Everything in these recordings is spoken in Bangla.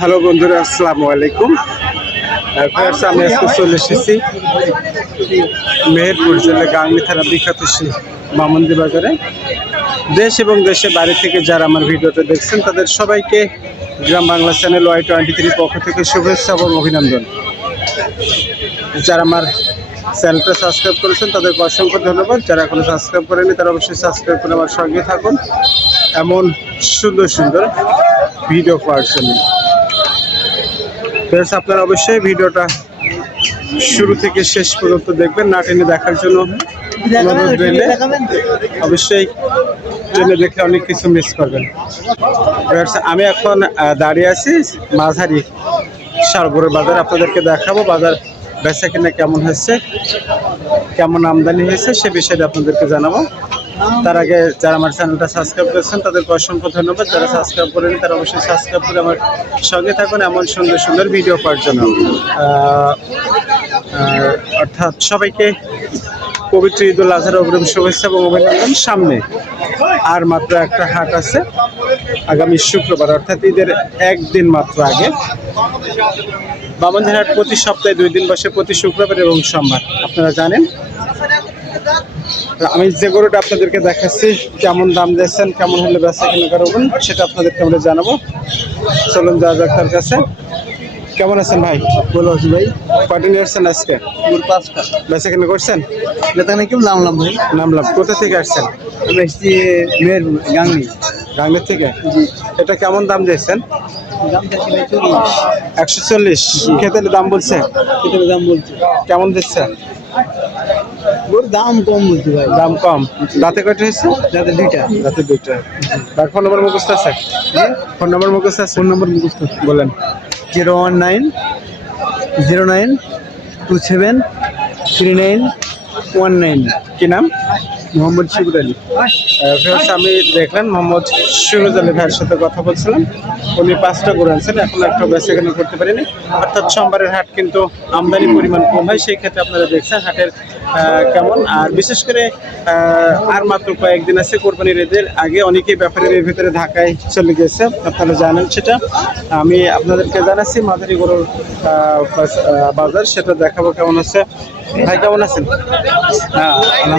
হ্যালো বন্ধুরা, আসসালামু আলাইকুম। আমি আজকে চলে এসেছি মেহেরপুর জেলা গাংনি থানা বিখ্যাত শ্রী মামন্দি বাজারে। দেশ এবং দেশের বাইরে থেকে যারা আমার ভিডিওটা দেখছেন, তাদের সবাইকে Gram Bangla channel Y twenty three পক্ষ থেকে শুভেচ্ছা এবং অভিনন্দন। যারা আমার চ্যানেলটা সাবস্ক্রাইব করেছেন, তাদেরকে অসংখ্য ধন্যবাদ। যারা এখনও সাবস্ক্রাইব করেনি তারা অবশ্যই সাবস্ক্রাইব করে আমার সঙ্গে থাকুন। এমন সুন্দর সুন্দর ভিডিও পাওয়ার জন্য। ফ্রেন্ডস আপনারা অবশ্যই ভিডিওটা শুরু থেকে শেষ পর্যন্ত দেখবেন না টেনে দেখার জন্য অবশ্যই ট্রেনে দেখলে অনেক কিছু মিস করবেন। আমি এখন দাঁড়িয়ে আছি মাঝারি সারগরের বাজার। আপনাদেরকে দেখাবো বাজার বেচা কিনা কেমন হয়েছে কেমন আমদানি হয়েছে সে বিষয়ে আপনাদেরকে জানাব। তার আগে যারা আমার চ্যানেলটা সাবস্ক্রাইব করেছেন, তাদেরকে অসংখ্য ধন্যবাদ। যারা সাবস্ক্রাইব করেনি তারা অবশ্যই সাবস্ক্রাইব করে আমার সঙ্গে থাকুন এমন সুন্দর সুন্দর ভিডিও পাওয়ার জন্য। অর্থাৎ সবাইকে পবিত্র ঈদ উল আজহার অগ্রিম শুভেচ্ছা এবং অভিনন্দন সামনে। আর মাত্র একটা হাট আছে, আগামী শুক্রবার, অর্থাৎ ঈদের একদিন মাত্র আগে। বামনঝার হাট প্রতি সপ্তাহে দুই দিন বসে প্রতি শুক্রবার এবং সোমবার। আপনারা জানেন আমি যে গরুটা আপনাদেরকে দেখাচ্ছি কেমন দাম দিয়েছেন কেমন হলে বেচা কিনা করবেন সেটা আপনাদেরকে আমরা জানাব। চলুন যাওয়া যাক তার কাছে। কেমন আছেন ভাই? বলো আছি ভাই। কয়টা নিয়ে আসছেন আজকে? পাঁচটা। বেচা কিনা করছেন? এটা কেউ নামলাম ভাই। নামলাম। কোথা থেকে আসছেন? আমি এসছি মেয়ের গাঙ্গি গাঙ্গের থেকে? এটা কেমন দাম দিয়েছেন? একশো চল্লিশ। খেতে দাম বলছে? কত দাম বলছে। কেমন দিচ্ছে ওর দাম কম বলছে ভাই। দাম কম। দাঁতে কয়টা হয়েছে? যাতে দুইটা। দাঁতে দুইটা। তার ফোন নম্বর মুখস্থ আছে? ফোন নম্বর মুখস্থ আছে? ফোন নম্বর মুখস্থ বলেন। Zero one nine zero nine two seven three nine one nine. কি নাম? মোহাম্মদ শিবুর আলী। ফেরত আমি দেখলেন মোহাম্মদ সুরজ আলী ভাইয়ের সাথে কথা বলছিলাম। উনি পাঁচটা গরু আনছেন এখন একটা বেচা কেনা করতে পারেনি। অর্থাৎ সোমবারের হাট কিন্তু আমদানি পরিমাণ কম হয় সেই ক্ষেত্রে আপনারা দেখছেন হাটের কেমন? আর বিশেষ করে আর মাত্র কয়েকদিন আছে কোরবানির ঈদের। আগে অনেকেই ব্যাপারের ভিতরে ঢাকায় চলে গেছে আপনারা জানেন সেটা। আমি আপনাদেরকে জানাচ্ছি মাদারি গরুর বাজার সেটা দেখাবো কেমন আছে। ভাই কেমন আছেন? হ্যাঁ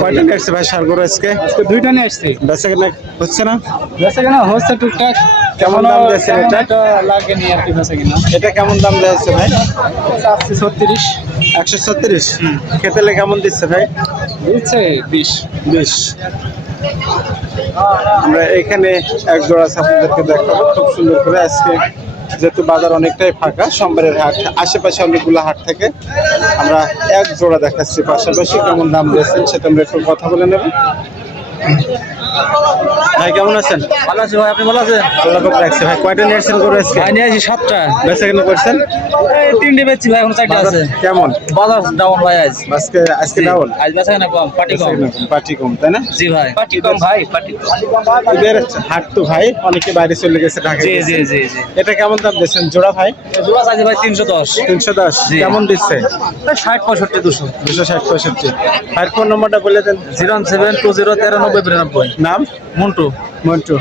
কয়টা নিয়ে আসছে ভাই সার গরু আজকে? দুইটা নিয়ে আসছি। বেচা কেনা হচ্ছে না? বেচা কেনা হচ্ছে টুকটাক। কেমন দাম দিয়েছে এটা? এটা? লাগে নি আর কি বেচা কিনা। এটা কেমন দাম দেওয়া হচ্ছে ভাই? চাচ্ছি ছত্রিশ। একশো ছত্রিশ। খেতেলে কেমন দিচ্ছে ভাই? দিচ্ছে বিশ। বিশ। আমরা এখানে এক জোড়া আপনাদেরকে দেখাবো। খুব সুন্দর করে আজকে যেহেতু বাজার অনেকটাই ফাঁকা সোমবারের হাট আশেপাশে অনেকগুলো হাট থেকে। আমরা এক জোড়া দেখাচ্ছি। পাশাপাশি কেমন দাম দিয়েছেন সেটা আমরা একটু কথা বলে নেব। ভাই কেমন আছেন? ভালো আছি ভাই আপনি ভালো আছেন? আল্লাহ পাক রাখছে। ভাই কয়টা নিয়েছেন করে আজকে? ভাই নিয়ে আসি সাতটা। বেচা কেনা করছেন? এই তিনটে বেচছি ভাই এখন চারটে আছে। কেমন? বাজার ডাউন ভাই আজ। আজকে আজকে ডাউন আজ বেচা কেনা কম পার্টি কম। পার্টি কম তাই না? জি ভাই পার্টি কম ভাই পার্টি কম। ঈদের হাট তো ভাই অনেকে বাইরে চলে গেছে ঢাকা জি জি জি এটা কেমন দাম দিচ্ছেন জোড়া ভাই? জোড়া চাইছে ভাই তিনশো দশ। তিনশো দশ। জি। কেমন দিচ্ছে? ষাট পঁয়ষট্টি দুশো। দুশো ষাট পঁয়ষট্টি। আর ফোন নম্বরটা বলে দেন। জিরো সেভেন টু জিরো তেরানব্বই বিরানব্বই। নাম? মন্টু। মন্টু।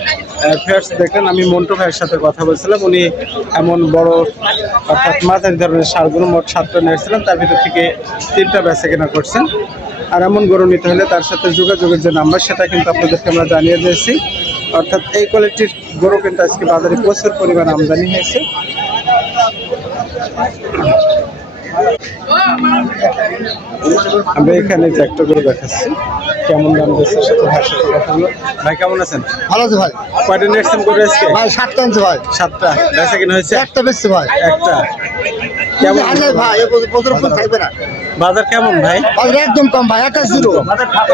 ফেয়ার্স দেখেন আমি মন্টু ভাইয়ের সাথে কথা বলছিলাম। উনি এমন বড় অর্থাৎ মাঝারি ধরনের সারগুলো মোট সাতটা নিয়েছিলেন তার ভিতর থেকে তিনটা বেচা কেনা করছেন। আর এমন গরু নিতে হলে তার সাথে যোগাযোগের যে নাম্বার সেটা কিন্তু আপনাদেরকে আমরা জানিয়ে দিয়েছি। অর্থাৎ এই কোয়ালিটির গরু কিন্তু আজকে বাজারে প্রচুর পরিমাণ আমদানি হয়েছে। আমরা এখানে যে একটা গরু দেখাচ্ছি। কেমন দাম দিচ্ছে কথা বলব। ভাই কেমন আছেন? ভালো আছে ভাই। কয়টা নেটছেন করে আজকে? ভাই সাতটা আনছে ভাই। সাতটা। বেচা কিনা হয়েছে? একটা বেচছে ভাই। একটা। কেমন? ভাই এ বছর থাকবে না। বাজার কেমন ভাই? বাজার একদম কম ভাই একটা জিরো।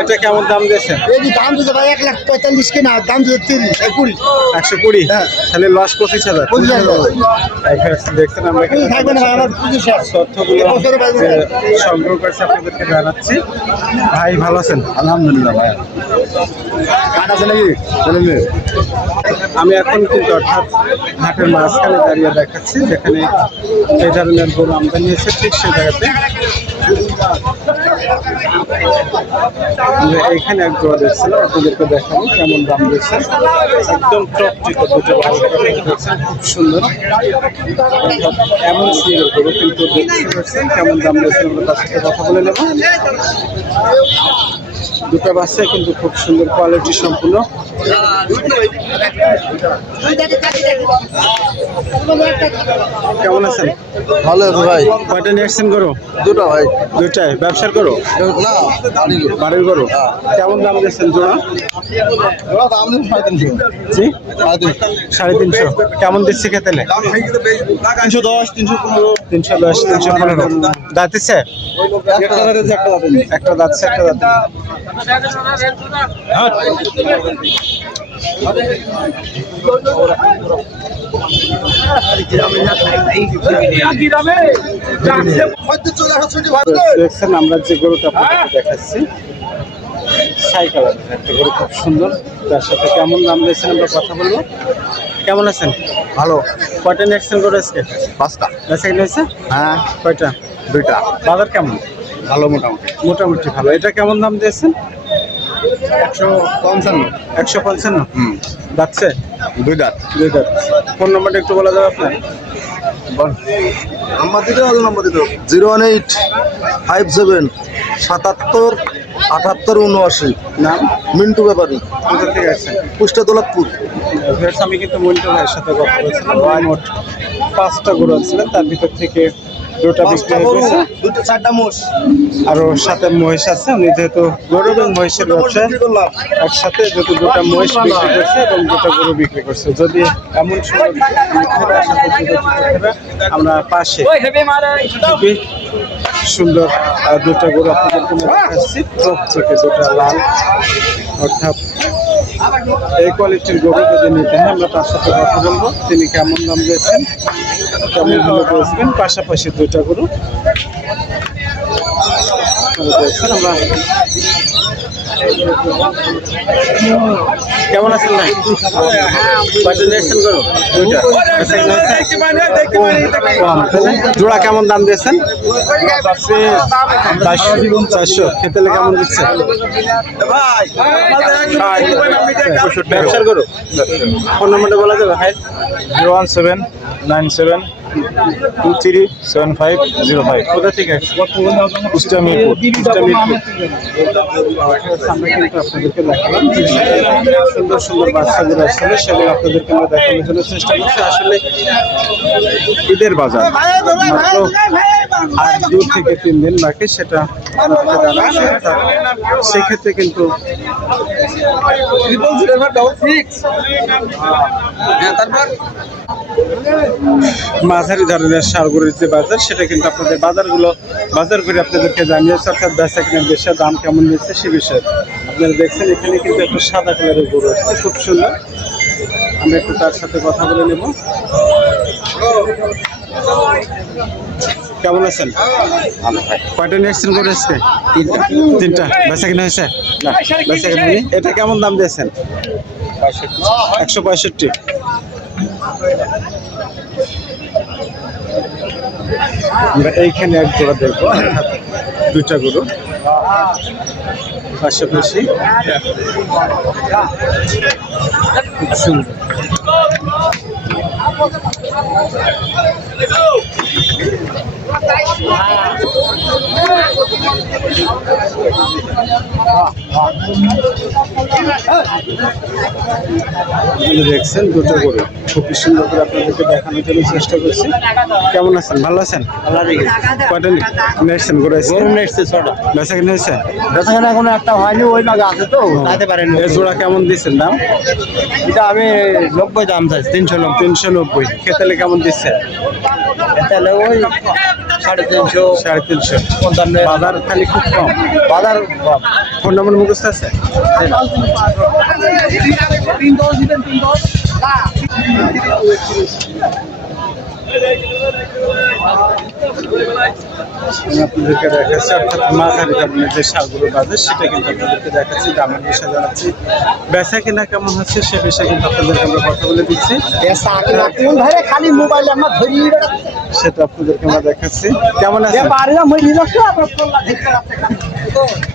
এটা কেমন দাম দিয়েছেন এই দাম দিতে ভাই এক লাখ পঁয়তাল্লিশ কিনা দাম দিতে তিরিশ কুড়ি। একশো কুড়ি? হ্যাঁ। তাহলে লস পঁচিশ হাজার। পঁচিশ হাজার। দেখছেন আমরা থাকবে না আমার পুজো শেষ। তথ্যগুলো সংগ্রহ করছে আপনাদেরকে জানাচ্ছি। ভাই ভালো আছেন? আলহামদুলিল্লাহ ভাই। আমি এখন কিন্তু অর্থাৎ হাটের মাঝখানে দাঁড়িয়ে দেখাচ্ছি যেখানে এই ধরনের গরু আমদানি হয়েছে ঠিক সে জায়গাতে এখানে এক জোড়া দেখছিলাম আপনাদেরকে দেখাবো কেমন দাম দিচ্ছে একদম টপ দুটো খুব সুন্দর। এমন সুন্দর গরু কিন্তু কেমন দাম দিচ্ছে আমরা তার সাথে কথা বলে নেব। দুটো বাচ্চা কিন্তু খুব সুন্দর কোয়ালিটি সম্পূর্ণ। কেমন আছেন? ভালো আছে ভাই। কয়টা নিয়ে আসছেন গরু? দুটো ভাই। দুইটাই? ব্যবসার করো না বাড়ির গরু। কেমন দাম দিচ্ছেন জোড়া? দাম জি? সাড়ে তিনশো। কেমন দিচ্ছে খেতেলে তিনশো দশ তিনশো পনেরো। তিনশো দশ তিনশো পনেরো। দাঁতিছে একটা দাঁতছে একটা দাঁত দেখছেন আমরা যে গরুটা দেখাচ্ছি সাই কালার একটা গরু খুব সুন্দর। তার সাথে কেমন দাম দিয়েছেন আমরা কথা বলব। কেমন আছেন? ভালো। কয়টা নেক্সট গরু আজকে? পাঁচটা। হ্যাঁ। কয়টা? দুইটা। বাজার কেমন? ভালো মোটামুটি। মোটামুটি ভালো। এটা কেমন দাম দিয়েছেন? একশো পঞ্চান্ন। একশো পঞ্চান্ন? হুম। যাচ্ছে? দুই দাঁত। দুই দাঁত। ফোন নাম্বারটা একটু বলা যাবে আপনার। নাম্বার দিতে হবে নাম্বার দিতে zero one eight five seven সাতাত্তর আটাত্তর উনআশি। নাম? মিন্টু ব্যাপারী। কোথা থেকে আসছেন? কুষ্টা দোলাপুর আমি কিন্তু মন্টু ভাইয়ের সাথে কথা বলছিলাম। ভাই মোট পাঁচটা গরু ছিলেন তার ভিতর থেকে দুটা বিক্রি হয়ে গেছে। দুটো চারটা মোষ আরও সাথে মহিষ আছে উনি যেহেতু গরু এবং মহিষের ব্যবসা একসাথে যেহেতু দুটা মহিষ বিক্রি করছে এবং দুটা গরু বিক্রি করছে যদি এমন আমরা পাশে খুবই সুন্দর দুটা গরু দেখাচ্ছি। চোখ থেকে দুটা লাল অর্থাৎ এই কোয়ালিটির গরু যদি নিতে হয় আমরা তার সাথে কথা বলব। তিনি কেমন দাম দিয়েছেন? কেমন ভালো পাশাপাশি দুইটা গরু। দেখছেন আমরা কেমন আছেন ভাই? কম, তাহলে? জোড়া কেমন দাম দিয়েছেন? চারশো। খেতেলে কেমন দিচ্ছে? ব্যবসার গরু? ফোন নাম্বারটা বলা যাবে ভাই? Zero one seven nine seven two three seven five zero five কোথা থেকে কুষ্টিয়া মিরপুর আপনাদেরকে দেখালাম সুন্দর সুন্দর বাচ্চাগুলো আসলে সেগুলো আপনাদেরকে আমরা দেখানোর জন্য চেষ্টা করছি আসলে ঈদের বাজার। মাত্র আর দু থেকে তিন দিন বাকি সেটা সেক্ষেত্রে কিন্তু মাঝারি ধরনের সারগুলির যে বাজার সেটা কিন্তু আপনাদের বাজারগুলো বাজার করে আপনাদেরকে জানিয়েছে অর্থাৎ বেচা কিনার বেশি দাম কেমন দিচ্ছে সে বিষয়ে। আপনারা দেখছেন এখানে কিন্তু একটা সাদা কালারের গরু আসছে খুব সুন্দর। আমরা একটু তার সাথে কথা বলে নেব। কেমন আছেন? কয়টা আসছে তিনটা। তিনটা। বেচা কিনা হয়েছে? না। বেচা কিনা এটা কেমন দাম দিয়েছেন? একশো পঁয়ষট্টি। আমরা এইখানে এক জোড়া দেখব। দুইটা গরু। পাশাপাশি খুব সুন্দর। দেখছেন দুটো গরু। খুবই সুন্দর করে আপনাদেরকে দেখানোর জন্য চেষ্টা করছি। কেমন আছেন? ভালো আছেন? কয়টা নেটছেন বেচা কিনে এখনও একটা হয়নি ওই মাগে আছে তো পারেনি। এ জোড়া কেমন দিচ্ছেন দাম? এটা আমি নব্বই দাম চাইছি তিনশো নব্বই। তিনশো নব্বই। খেতেলে কেমন দিচ্ছে? তাহলে ওই সাড়ে তিনশো সাড়ে তিনশো। পঞ্চান্ন। বাজার খালি খুব কম। বাজার। ফোন নম্বর মুখস্থ আছে? আমি আপনাদেরকে দেখাচ্ছি অর্থাৎ মাঝারি ধরনের যে সারগুলো বাজার সেটা কিন্তু আপনাদেরকে দেখাচ্ছি দামের বিষয় জানাচ্ছি বেচা কেনা কেমন হচ্ছে সে বিষয়ে কিন্তু আপনাদেরকে আমরা কথা বলে দিচ্ছি। খালি মোবাইল আমার ধরি। সেটা আপনাদেরকে আমরা দেখাচ্ছি। কেমন আছে